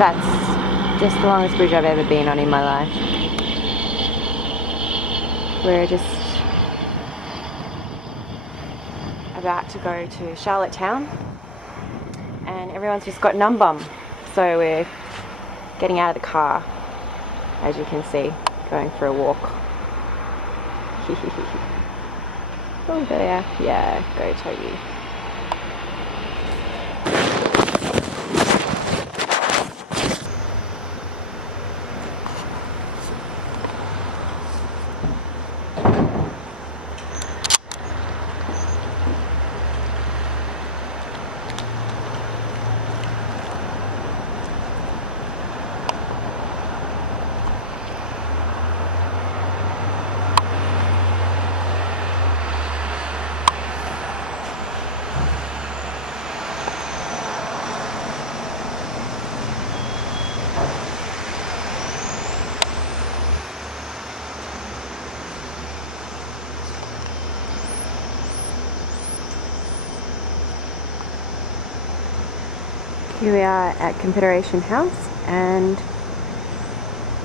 That's just the longest bridge I've ever been on in my life. We're just about to go to Charlottetown and everyone's just got numb bum. So we're getting out of the car, as you can see, going for a walk. Oh, there. Yeah, go Toby. Here we are at Confederation House, and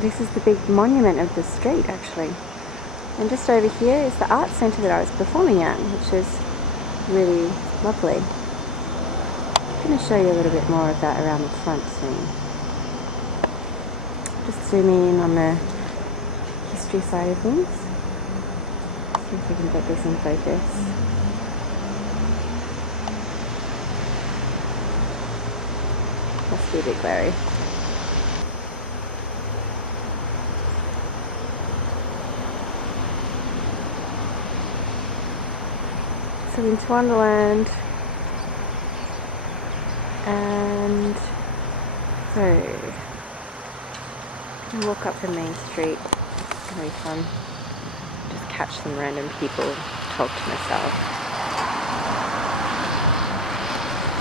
this is the big monument of the street actually. And just over here is the art centre that I was performing at, which is really lovely. I'm going to show you a little bit more of that around the front soon. Just zooming in on the history side of things. See if we can get this in focus. Must be a bit glary. So into Wonderland, and so I walk up the main street. It's gonna be fun. Just catch some random people, talk to myself.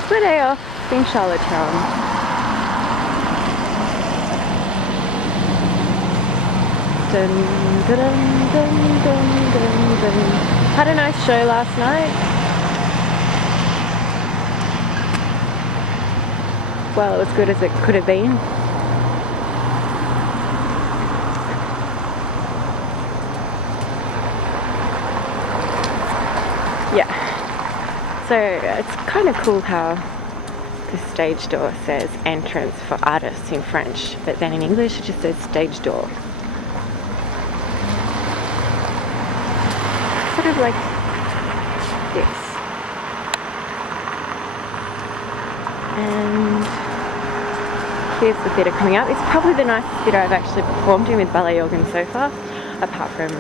It's my day off in Charlottetown. Dun, dun, dun, dun, dun, dun, dun. Had a nice show last night. Well, as good as it could have been. Yeah. So it's kind of cool how the stage door says entrance for artists in French, but then in English it just says stage door. Sort of like this. And here's the theatre coming up. It's probably the nicest theatre I've actually performed in with Ballet Jorgen so far, apart from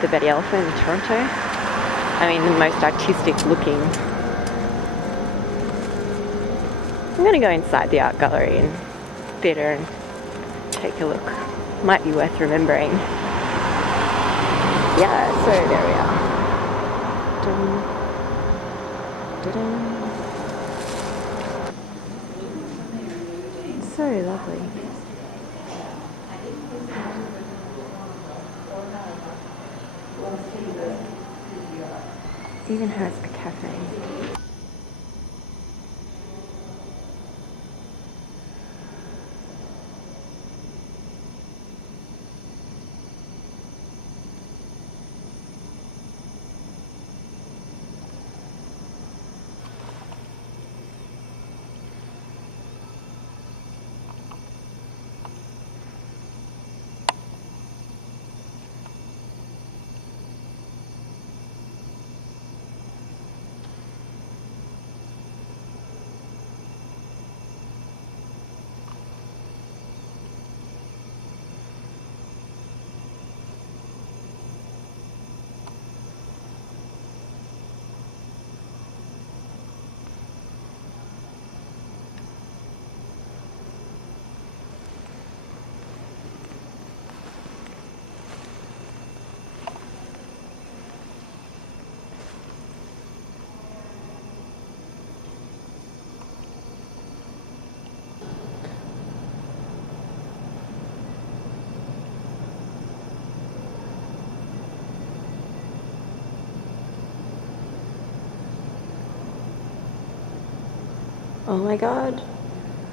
the Betty Elephant in Toronto. I mean, the most artistic looking. I'm going to go inside the art gallery and theatre and take a look. Might be worth remembering. Yeah, so there we are. Dun, dun. So lovely. Even has a cafe. Oh my god,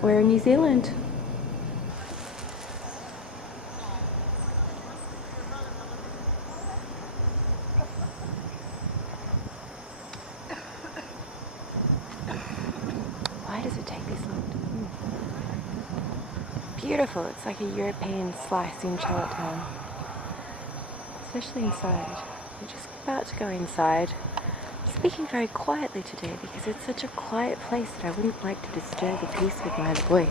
we're in New Zealand. Why does it take this long? Beautiful. It's like a European slice in Charlottetown. Especially inside. We're just about to go inside. Speaking very quietly today because it's such a quiet place that I wouldn't like to disturb the peace with my voice.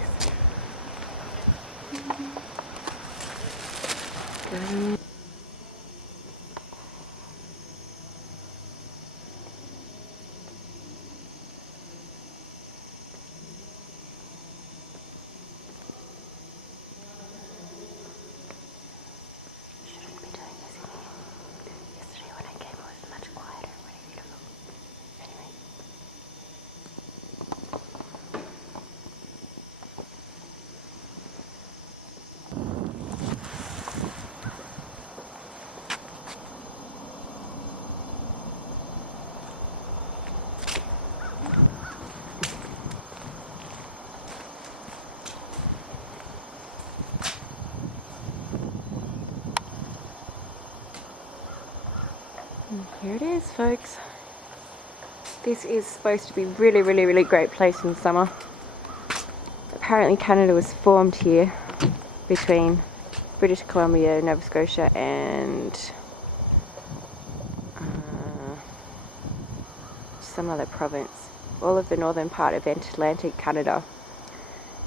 Here it is, folks. This is supposed to be really great place in summer. Apparently Canada was formed here between British Columbia, Nova Scotia and some other province. All of the northern part of Atlantic Canada.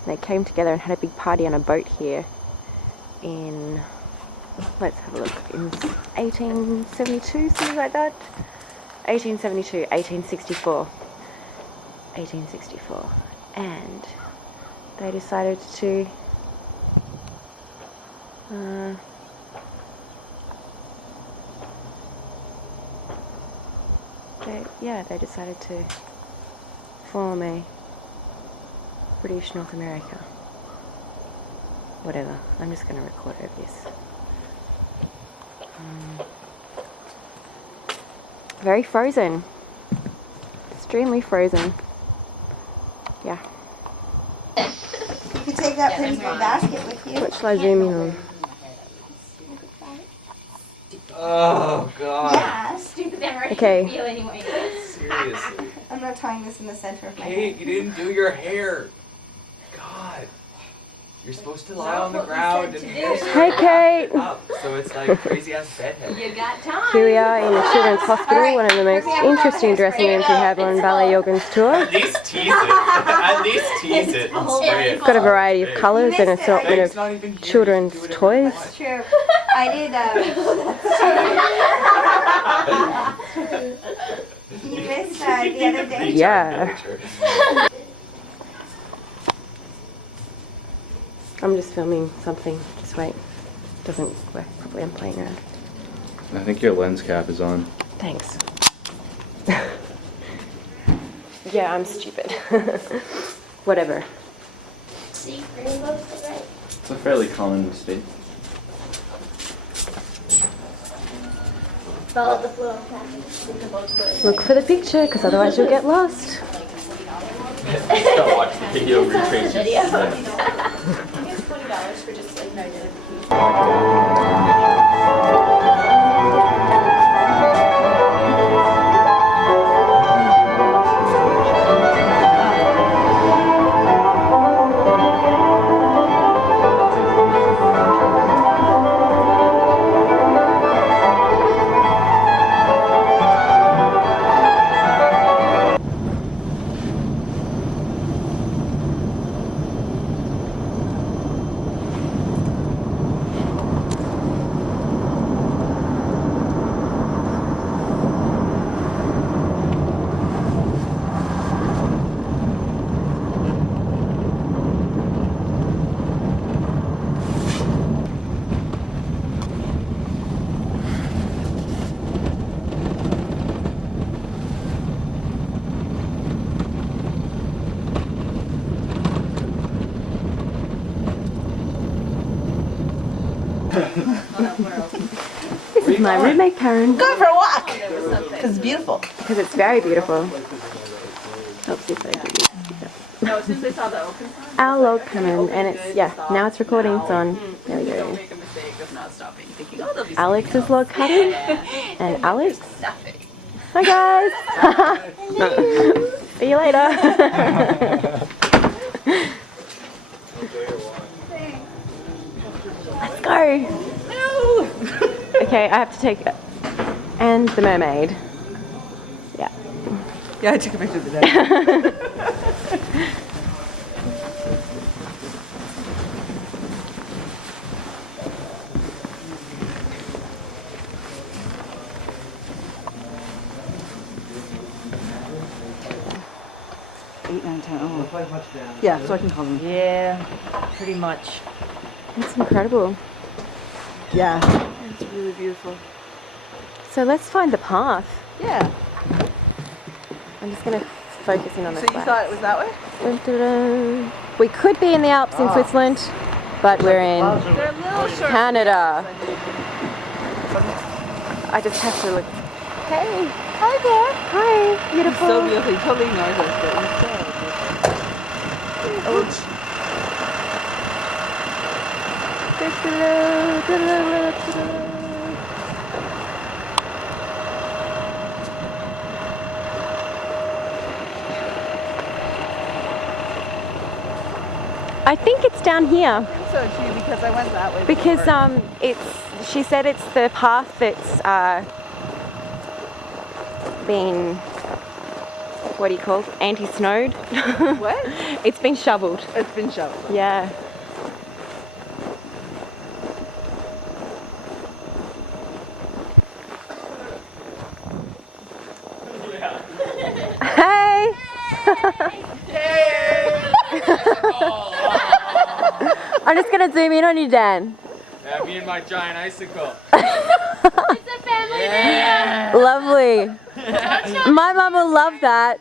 They came together and had a big party on a boat here in, let's have a look, in 1872, something like that. 1872, 1864. 1864. And they decided to they decided to form a British North America. Whatever, I'm just going to record over this. Very frozen. Extremely frozen. Yeah. You can take that pretty big basket with you. What shall I zoom in on? Oh, God. Yeah, stupid. Okay. Seriously. I'm not tying this in the center of my Kate, head. you didn't do your hair. God. You're supposed to lie on the ground and Hey, Kate. up, so it's like crazy ass bedhead. You got time. Here we are in the Children's Hospital, one of the most interesting dressing rooms we have on Ballet Jorgen's tour. At least tease it. At least tease it and spray it. It's got a variety of colours and assortment It's not of even here. children's You can do whatever you toys. want. True. I did, you missed the other day. Yeah. I'm just filming something. Just wait. Doesn't work properly. I'm playing around. I think your lens cap is on. Thanks. Yeah, I'm stupid. Whatever. See, rainbows are right. It's a fairly common mistake. Follow the flow of traffic. Look for the picture, because otherwise you'll get lost. Stop watching the video retrace. $20 for just like an identification. This is my roommate Karen. Go for a walk. Because it's beautiful. Because it's very beautiful. Helps if I do this. No, as soon as they saw the open sign. Our log cabin, and it's, yeah, stop. now it's recording, it's on. There we Don't go. make a mistake of not stopping, thinking, oh, they'll be Alex's log cabin, and Alex. nothing. Hi guys! See you later! Let's go! Okay, I have to take it. And the mermaid. Yeah. Yeah, I took a picture of the day. 8, 9, 10. Oh. Yeah, so I can call them. Yeah, pretty much. It's incredible. Yeah, it's really beautiful. So let's find the path. Yeah. I'm just going to focus in on the So you thought it was that way? Dun, dun, dun. We could be in the Alps in Switzerland, but we're in They're a little short. Canada. I just have to look. Hey, hi there. Hi, beautiful. So beautiful. He totally ignores us, but instead. I think it's down here So too, because I went that way. because before. she said it's the path that's been, what do you call it? Anti-snowed. What? It's been shoveled. It's been shoveled. Yeah. Hey! I'm just gonna zoom in on you, Dan. Yeah, me and my giant icicle. It's a family video. Lovely. My mum will love that.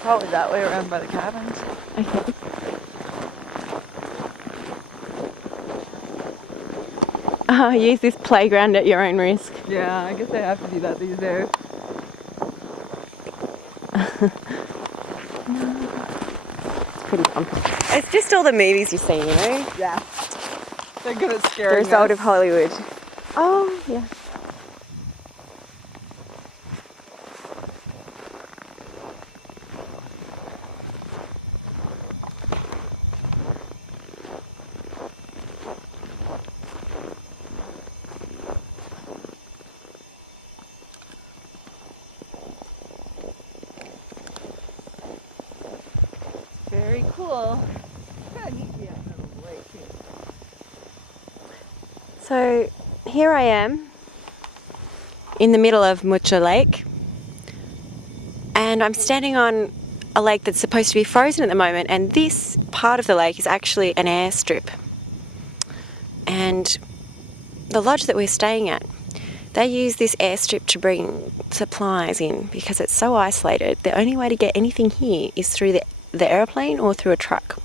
Probably that way around by the cabins. Okay. Use this playground at your own risk. Yeah, I guess I have to do that these days. It's pretty fun. It's just all the movies you see, you know? Yeah. They're good at The scaring result of us. Hollywood. Oh, yeah. Very cool. Kind of neat to be out in the middle of the lake too. So here I am in the middle of Mucha Lake, and I'm standing on a lake that's supposed to be frozen at the moment, and this part of the lake is actually an airstrip. And the lodge that we're staying at, they use this airstrip to bring supplies in because it's so isolated. The only way to get anything here is through the airplane or through a truck.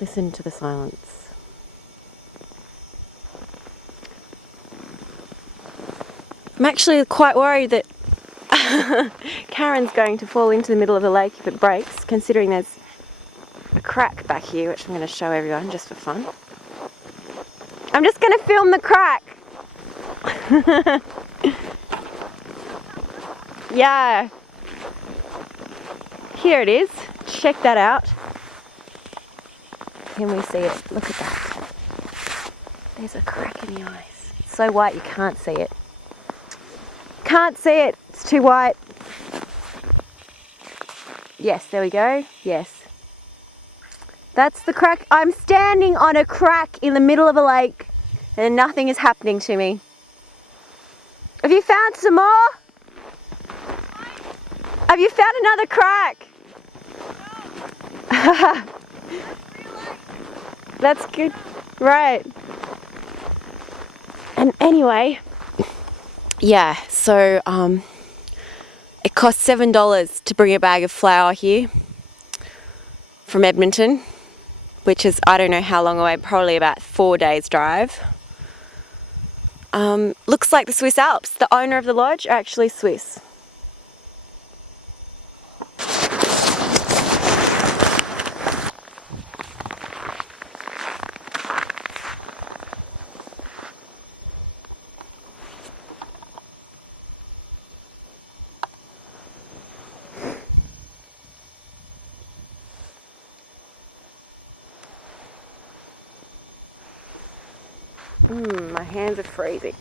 Listen to the silence. I'm actually quite worried that Karen's going to fall into the middle of the lake if it breaks, considering there's a crack back here, which I'm going to show everyone just for fun. I'm just going to film the crack. Yeah. Here it is. Check that out. Can we see it? Look at that. There's a crack in the ice. It's so white you can't see it. Can't see it. It's too white. Yes, there we go. Yes. That's the crack. I'm standing on a crack in the middle of a lake and nothing is happening to me. Have you found some more? Have you found another crack? That's good. Right. And anyway, yeah, so it costs $7 to bring a bag of flour here from Edmonton, which is, I don't know how long away, probably about 4 days drive. Looks like the Swiss Alps. The owner of the lodge are actually Swiss. My hands are freezing.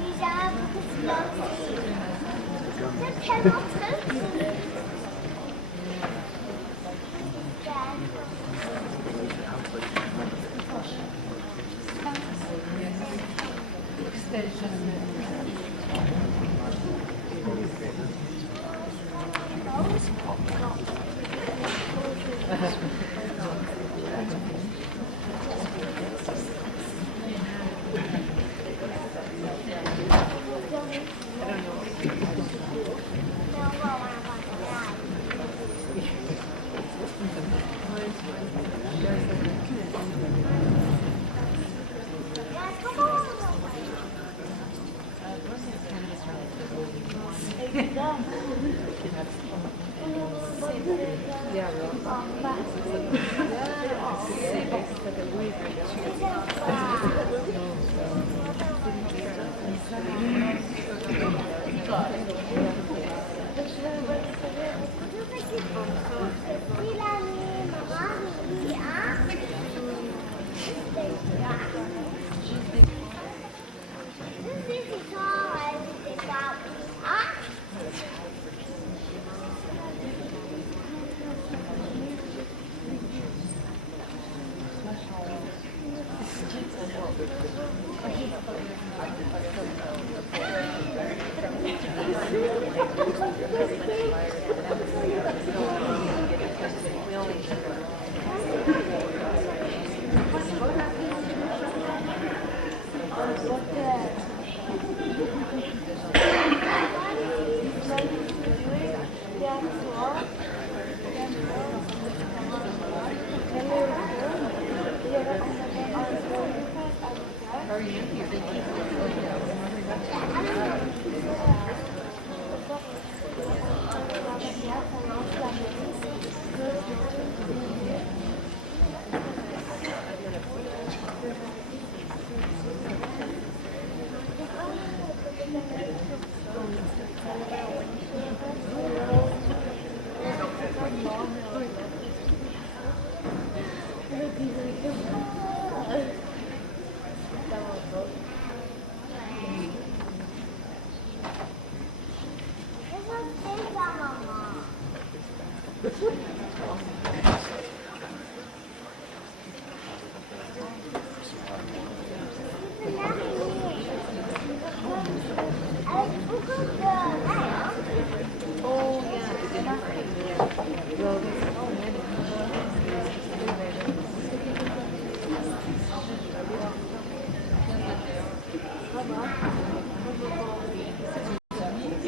Lisa, beaucoup de C'est tellement très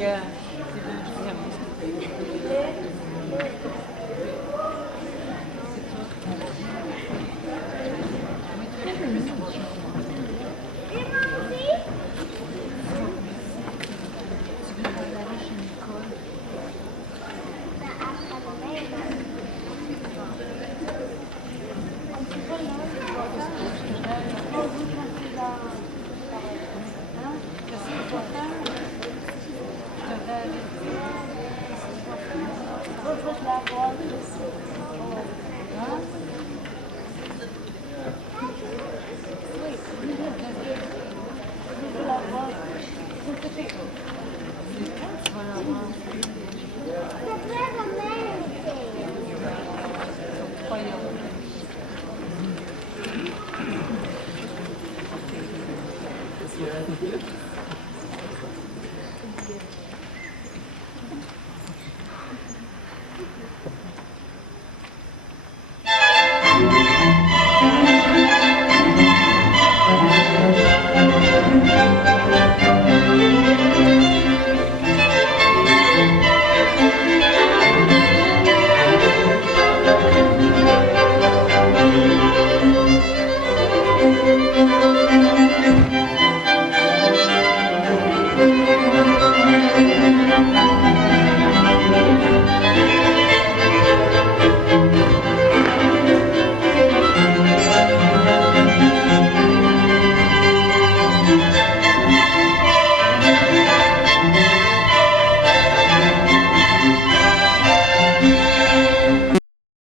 Yeah.